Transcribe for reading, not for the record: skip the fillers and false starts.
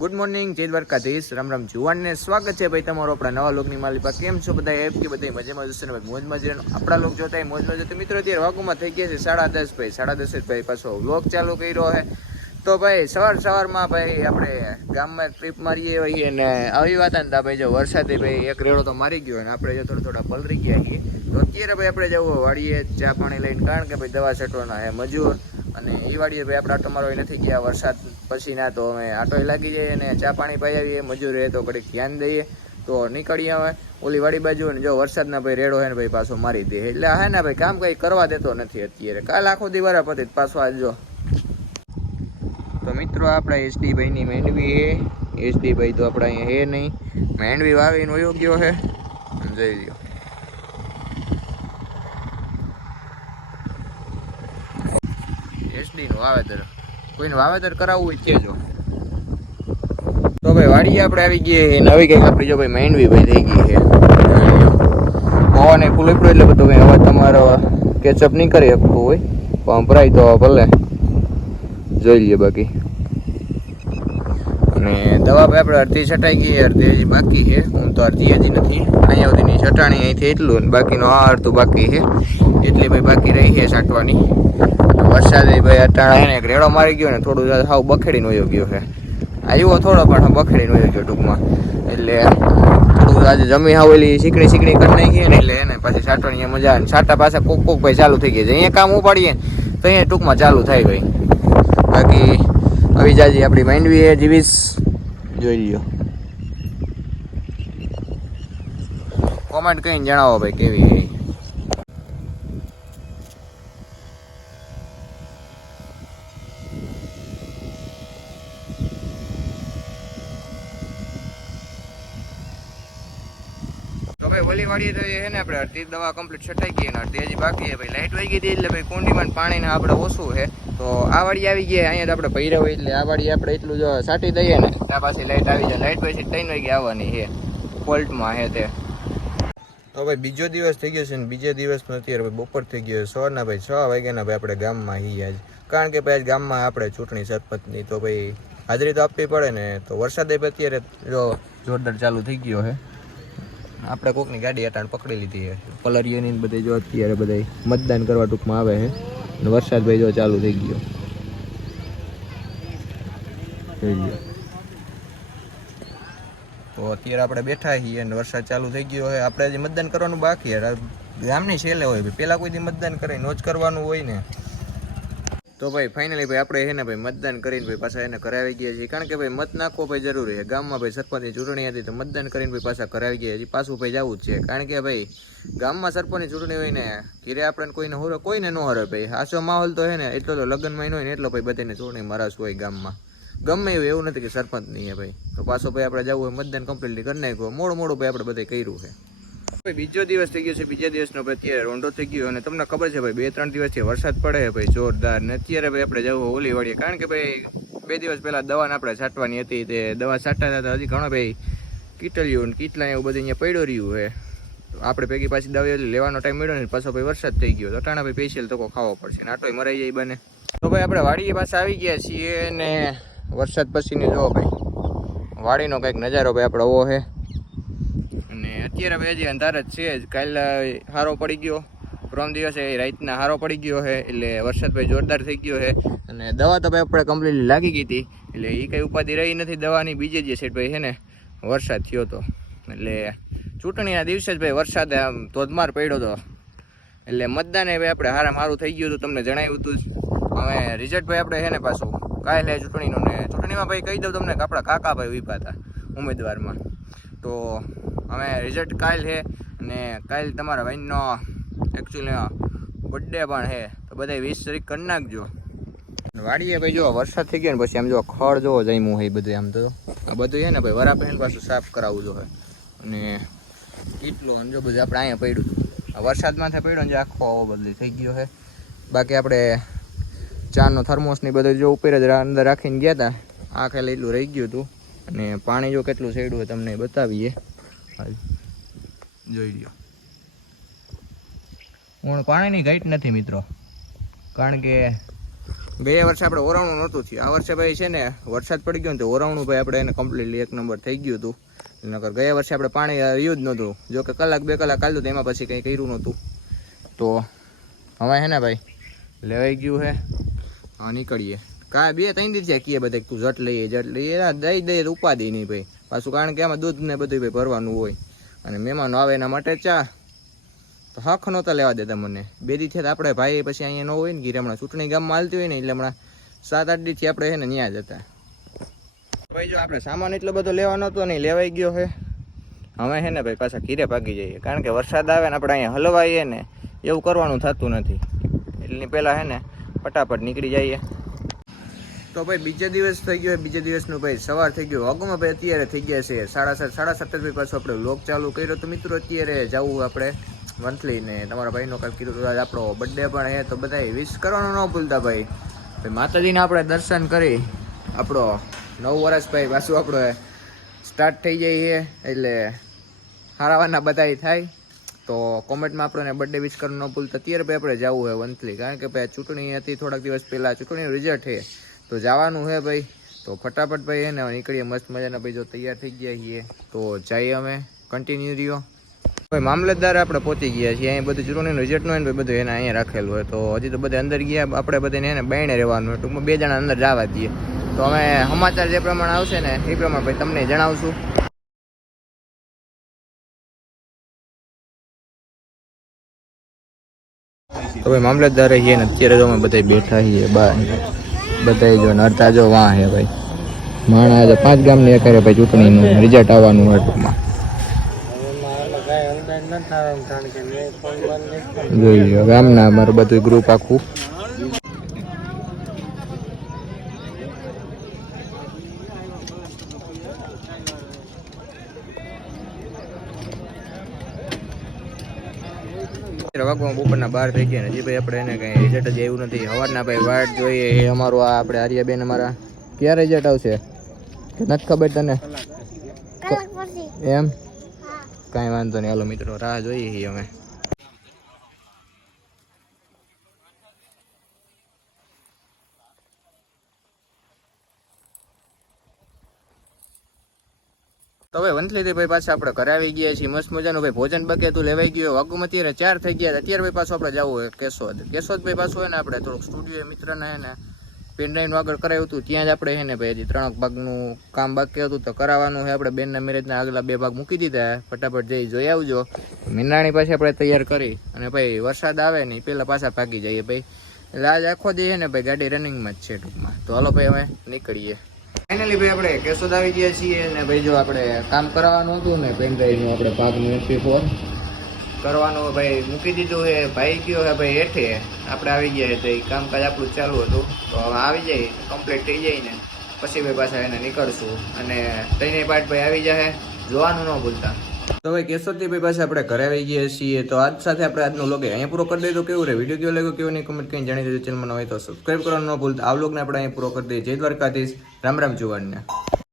Good morning, જય દ્વારકાધીશ, રામ રામ જુવાન ને સ્વાગત છે ભાઈ તમારો આપણા નવા લોકની માલિપા. કેમ છો બધા? એપ કે બધા મજામાં જશે ને ભાઈ મોજમાં જ આપણા લોક જોતા મોજમાં જતો. મિત્રો અત્યારે વાગુમાં થઈ ગયા છે 10:30 ભાઈ 10:30 ભાઈ પાછો વ્લોગ ચાલુ કર્યો છે. તો ભાઈ સવારમાં ભાઈ આપણે ગામમાં ટ્રીપ મારીએ હોઈએ ને આવી વાત ને ભાઈ જો વરસાદે ભાઈ એક રેડો તો મારી ગયો ને આપણે જો થોડા પલરી ગયા છીએ. તો અત્યારે ભાઈ આપણે જવું વાડીએ ચા પાણી લઈને, કારણ કે ભાઈ દવા છટવાના હે મજૂર, અને એ વાડીએ ભાઈ આપણે આટો મારવા નથી ગયા વરસાદ પછી ના, તો અમે આટો લાગી જઈએ અને ચા પાણી પાઈ આવીએ. મજૂર રહે તો ઘડીક ધ્યાન દઈએ તો નીકળીએ આવે ઓલી વાડી બાજુ. અને જો વરસાદના ભાઈ રેડો હે ને ભાઈ પાછો મારી દે, એટલે હે ને ભાઈ કામ કંઈ કરવા દેતો નથી અત્યારે. કાલ આખો દિવારા પતિ પાછો આજજો. તો મિત્રો આપણા એસડી ભાઈની માંડવી હે. એસડી ભાઈ તો આપણા અહીંયા હે નહીં, માંડવી વાવીને વયો ગયો હે. જોઈ લ્યો એસડી નું વાવેતર, કોઈને વાવેતર કરાવવું હોય છે જો. તો ભાઈ વાડીએ આપણે આવી ગઈ નવી કંઈક આપણી જો ભાઈ માંડવી ભાઈ થઈ ગઈ છે. પવન ફૂલ ઉપડ્યો એટલે બધું કંઈ અવાજ તમારો કેચઅપ નહીં કરી શકતું હોય, પણ ભરાય તો ભલે જોઈ લઈએ. બાકી અને દવા ભાઈ આપણે અડધી છટાઈ ગઈ, અડધી હજી બાકી છે. હું તો અડધી હજી નથી, અહીંયા સુધીની છટાણી અહીંથી એટલું ને બાકીનું આ અડધું બાકી છે. એટલી ભાઈ બાકી રહી છે છાંટવાની. વરસાદ ભાઈ અટાણા ને એક રેડો મારી ગયો ને થોડું હાવ બખેડીને વયો ગયો છે. આવ્યો થોડો પણ બખેડીને વયો ગયો ટૂંકમાં. એટલે થોડું આજે જમી હાવ ઓલી શીકડી કરી નાખીએ ને એટલે એને પછી છાંટવાની મજા આવે. છાંટા પાછા કોક ભાઈ ચાલુ થઈ ગયા છે. અહીંયા કામ ઉપાડીએ તો અહીંયા ટૂંકમાં ચાલુ થાય ભાઈ. બાકી આવી જાજી આપણી માંડવી એ જીવીશ, જોઈ લ્યો. કોમેન્ટ કરીને જણાવો ભાઈ કેવી. તો ભાઈ ઓલી વાળી તો એ ને આપણે અડધી દવા કમ્પ્લીટ છટાઈ ગઈ ને અડધી હજી બાકી છે ભાઈ. લાઈટ વહી ગઈ હતી એટલે ભાઈ કુંડીમાં પાણી ને આપણે ઓછું છે. તો આ વાડી આવી ગયા, અહીંયા તો આપણે ભૈરા હોય એટલે આ વાડી આપણે એટલું જો છાંટી દઈએ ને ત્યાં પાછી લાઈટ આવી જાય. લાઈટ પછી 3 વાગે આવવાની છે, ફોલ્ટમાં છે તે. તો ભાઈ બીજો દિવસ થઈ ગયો છે ને બીજા દિવસમાં અત્યારે ભાઈ બપોર થઈ ગયો છે. સવારના ભાઈ 6 વાગ્યાના ભાઈ આપણે ગામમાં છીએ આજ, કારણ કે ભાઈ ગામમાં આપણે ચૂંટણી સરપંચની તો ભાઈ હાજરી તો આપવી પડે ને. તો વરસાદ અત્યારે જો જોરદાર ચાલુ થઈ ગયો છે. આપણે કોકની ગાડી અટાણ પકડી લીધી છે પલરિયાની બધે, જો અત્યારે બધા મતદાન કરવા ટૂંકમાં આવે છે. અને વરસાદ ભાઈ જો ચાલુ થઈ ગયો. તો અત્યારે આપણે બેઠા છીએ અને વરસાદ ચાલુ થઈ ગયો છે. આપણે હજી મતદાન કરવાનું બાકી છે. ગામની છેલ્લે હોય ભાઈ, પહેલાં કોઈથી મતદાન કરે નો જ કરવાનું હોય ને. તો ભાઈ ફાઇનલી ભાઈ આપણે છે ને ભાઈ મતદાન કરીને ભાઈ પાછા એને કરાવી ગયા છીએ, કારણ કે ભાઈ મત નાખવો ભાઈ જરૂરી છે. ગામમાં ભાઈ સરપંચની ચૂંટણી હતી તો મતદાન કરીને ભાઈ પાછા કરાવી ગયા. હજી પાછું ભાઈ જવું જ છે, કારણ કે ભાઈ ગામમાં સરપંચની ચૂંટણી હોય ને ઘીરે આપણે કોઈને ન હરે ભાઈ. આસો માહોલ તો છે ને એટલો તો લગ્નમાં હોય ને એટલો ભાઈ બધાને ચૂંટણી મરાશ હોય ગામમાં. ગમે એવું નથી કે સરપંચ નહીં ભાઈ. તો પાછો ભાઈ આપણે જવું હોય મતદાન કમ્પ્લીટલી કરી નાખ્યું. મોડું ભાઈ આપણે બધે કર્યું છે. ભાઈ બીજો દિવસ થઈ ગયો છે. બીજા દિવસનો ભાઈ અત્યારે રોંઢો થઈ ગયો. અને તમને ખબર છે ભાઈ 2-3 દિવસથી વરસાદ પડે છે ભાઈ જોરદાર. ને અત્યારે ભાઈ આપણે જવું ઓલી વાડીએ, કારણ કે ભાઈ 2 દિવસ પહેલા દવાને આપણે છાંટવાની હતી. તે દવા છાંટતા હતા હજી ઘણો ભાઈ કીટલિયું કીટલા એવું બધું અહીંયા પડ્યો રહ્યું છે. તો આપણે ભેગી પાછી દવા લેવાનો ટાઈમ મળ્યો ને પાછો ભાઈ વરસાદ થઈ ગયો. તો અટાણા ભાઈ સ્પેશિયલ તકો ખાવો પડશે ને આટોય મરાઈ જાય બને. તો ભાઈ આપણે વાડીએ પાછા આવી ગયા છીએ ને વરસાદ પછીની જો ભાઈ વાડીનો કંઈક નજારો ભાઈ આપણે ઓવો છે. અત્યારે ભાઈ હજી અંધાર જ છે જ. કાલે હારો પડી ગયો, પ્રમ દિવસે રાતના હારો પડી ગયો છે, એટલે વરસાદ ભાઈ જોરદાર થઈ ગયો છે. અને દવા તો ભાઈ આપણે કમ્પ્લીટલી લાગી ગઈ હતી, એટલે એ કંઈ ઉપાધિ રહી નથી દવાની. બીજે જે સેટ ભાઈ છે ને વરસાદ થયો હતો, એટલે ચૂંટણીના દિવસે જ ભાઈ વરસાદ આમ ધોધમાર પડ્યો હતો. એટલે મતદાને ભાઈ આપણે સારું થઈ ગયું હતું, તમને જણાવ્યું હતું જ. હવે રિઝલ્ટ ભાઈ આપણે છે ને પાછું કાલે ચૂંટણીનું ને ચૂંટણીમાં ભાઈ કહી દઉં તમને કે આપણા કાકા ભાઈ ઉભા હતા ઉમેદવારમાં. તો અમે રિઝલ્ટ કાલ છે અને કાલ તમારા ભાઈનો એકચ્યુઅલી બર્થડે પણ છે, તો બધા 20 તારીખ કરી નાખજો. વાડીએ ભાઈ જો વરસાદ થઈ ગયો ને પછી આમ જો ખડ જોવો જમ્યું હોય બધું. આમ તો આ બધું છે ને ભાઈ વરા પહેલ પાછું સાફ કરાવવું જોઈએ. અને કેટલું જો બધું આપણે અહીંયા પડ્યું હતું વરસાદમાં પડ્યો ને આખો આવો બદલી થઈ ગયો છે. બાકી આપણે ચાનો થર્મોસની બધું જો ઉપર જ અંદર રાખીને ગયા હતા, આ ખાલી એટલું રહી ગયું હતું. અને પાણી જો કેટલું સેડ્યું હોય તમને બતાવીએ, જોઈ લ્યો. હું પાણીની ઘાટ નથી મિત્રો, કારણ કે ગયા વર્ષે આપણે ઓરાવણું નહોતું થયું, આ વર્ષે ભાઈ છે ને વરસાદ પડી ગયો ને તો ઓરાવણું ભાઈ આપણે એને કમ્પ્લીટલી 1 નંબર થઈ ગયું હતું. નકર ગયા વર્ષે આપણે પાણી રહ્યું જ નહોતું, જો કે કલાક 2 કલાક કાઢ્યું તો એમાં પછી કંઈ કર્યું નહોતું. તો હવે હે ને ભાઈ લેવાઈ ગયું હે, હા નીકળીએ. કાંઈ 2-3 દિવસ કીએ બધા તું જટ લઈએ દઈ ઉપાદી નહીં ભાઈ પાછું, કારણ કે આમાં દૂધ ને બધું ભાઈ ભરવાનું હોય અને મહેમાનો આવે એના માટે ચા તો હક નહોતા લેવા દેતા મને. 2 દિવસથી આપણે ભાઈ પછી અહીંયા ન હોય ને ગીરે, હમણાં ચૂંટણી ગામમાં હાલતી હોય ને એટલે હમણાં 7-8 દિવસથી આપણે છે ને ત્યાં જ હતા. ભાઈ જો આપણે સામાન એટલો બધો લેવાનો હતો નહીં, લેવાઈ ગયો છે. હવે છે ને ભાઈ પાછા ઘીરે ભાગી જઈએ, કારણ કે વરસાદ આવે ને આપણે અહીંયા હલવાઈએ ને એવું કરવાનું થતું નથી, એટલે પહેલાં છે ને ફટાફટ નીકળી જઈએ. તો ભાઈ બીજો દિવસ થઈ ગયો, બીજા દિવસનું ભાઈ સવાર થઈ ગયો. વાગોમાં ભાઈ અત્યારે થઈ ગયા છે 7:30 ભાઈ પાછું આપણે વ્લોગ ચાલુ કર્યો. તો મિત્રો અત્યારે જવું આપણે મંથલી ને તમારા ભાઈનો કાંઈક કીધું તો આપણો બર્થડે પણ છે, તો બધા વિશ કરવાનું ન ભૂલતા ભાઈ. માતાજીને આપણે દર્શન કરી આપણો 9 વર્ષ ભાઈ પાછું આપણે સ્ટાર્ટ થઈ જાય છે, એટલે હારાવાના બધાય થાય. તો કોમેન્ટમાં આપણને બર્થડે વિશ કરવાનું ન ભૂલતા. અત્યારે ભાઈ આપણે જવું હોય મંથલી, કારણ કે ભાઈ ચૂંટણી હતી થોડાક દિવસ પહેલાં, ચૂંટણીનું રિઝલ્ટ છે તો જવાનું છે ભાઈ. તો ફટાફટ ભાઈ હે ને નીકળીએ મસ્ત મજાના ભાઈ. જો તૈયાર થઈ ગયા છીએ તો જઈએ અમે, કન્ટિન્યુ રહ્યો ભાઈ. મામલતદાર આપણે પહોંચી ગયા છીએ, અહીં બધું ચૂંટણીનું રિઝલ્ટનું હોય ને બધું એને અહીંયા રાખેલું હોય. તો હજી તો બધા અંદર ગયા, આપણે બધાને એને બાયણે રહેવાનું હોય, ટૂંકમાં 2 જણા અંદર જવા દઈએ. તો અમે સમાચાર જે પ્રમાણે આવશે ને એ પ્રમાણે ભાઈ તમને જણાવશું. તો ભાઈ મામલતદાર છીએ ને અત્યારે જો અમે બધા બેઠા છીએ બહાર, બધા જો નડતા જો વાહ હે ભાઈ. માણા આજે 5 ગામની એકારે ભાઈ ચૂંટણીનું રિઝલ્ટ આવવાનું હોય ટૂંકમાં. જોઈ લો ગામના અમારું બધું ગ્રુપ આખું. વાગવામાં બપોરના 12 થઈ ગયા ને હજી ભાઈ આપણે એને કઈ રિઝલ્ટ જ એવું નથી. સવારના ભાઈ વાટ જોઈએ એ અમારું આ આપણે આર્યાબેન અમારા ક્યાં રિઝલ્ટ આવશે નથી ખબર તને એમ? કાંઈ વાંધો નહીં, હાલો મિત્રો રાહ જોઈએ છીએ અમે. તો ભાઈ વંથલીથી ભાઈ પાછા આપણે ઘરે આવી ગયા છીએ. મસ્ત મજાનું ભાઈ ભોજન બકેતું લેવાઈ ગયું. વાગુમાં અત્યારે 4 થઈ ગયા. અત્યારે ભાઈ પાછું આપણે જવું હોય કેશોદ. કેશોદ ભાઈ પાછું હોય ને આપણે થોડુંક સ્ટુડિયો મિત્રને હે ને પેનડ્રાઈવનું આગળ કરાવ્યું હતું, ત્યાં જ આપણે હે ને ભાઈ હજી 3 ભાગનું કામ બાકી હતું તો કરાવવાનું છે. આપણે બેનના મેરેજના આગલા 2 ભાગ મૂકી દીધા, ફટાફટ જઈ જોઈ આવજો. મીંડાણી પાછી આપણે તૈયાર કરી અને ભાઈ વરસાદ આવે ને પહેલાં પાછા ભાગી જઈએ ભાઈ. એટલે આજ આખો દી છે ને ભાઈ ગાડી રનિંગમાં જ છે ટૂંકમાં. તો હાલો ભાઈ હવે નીકળીએ. ફાઇનલી ભાઈ આપણે કેશોદ આવી ગયા છીએ ને ભાઈ જો આપણે કામ કરાવવાનું હતું ને પેનડ્રાઈવનું આપણે ભાગનું MP4 કરવાનું ભાઈ મૂકી દીધું છે. ભાઈ ગયો છે ભાઈ હેઠે, આપણે આવી ગયા તો એ કામકાજ આપણું ચાલુ હતું. તો હવે આવી જાય કમ્પ્લીટ થઈ જાય ને પછી ભાઈ પાછા એને નીકળશું અને 3 પાર્ટ ભાઈ આવી જાય, જોવાનું ન ભૂલતા. તો ભાઈ કેશોદથી ભાઈ પાસે આપણે ઘરે આવી ગયા છીએ. તો આજ સાથે આપણે આજનો વ્લોગ અહીંયા પૂરો કરી દઈએ. તો કેવું રહે વિડીયો કેવો લાગ્યો કેવો નહીં કમેન્ટ કરીને જાણી દેજો. ચેનલમાં ન હોય તો સબસ્ક્રાઈબ કરવાનું ન ભૂલતા. આ વ્લોગને આપણે અહીંયા પૂરો કરી દઈએ. જય દ્વારકાધીશ, રામ રામ જુવાનને.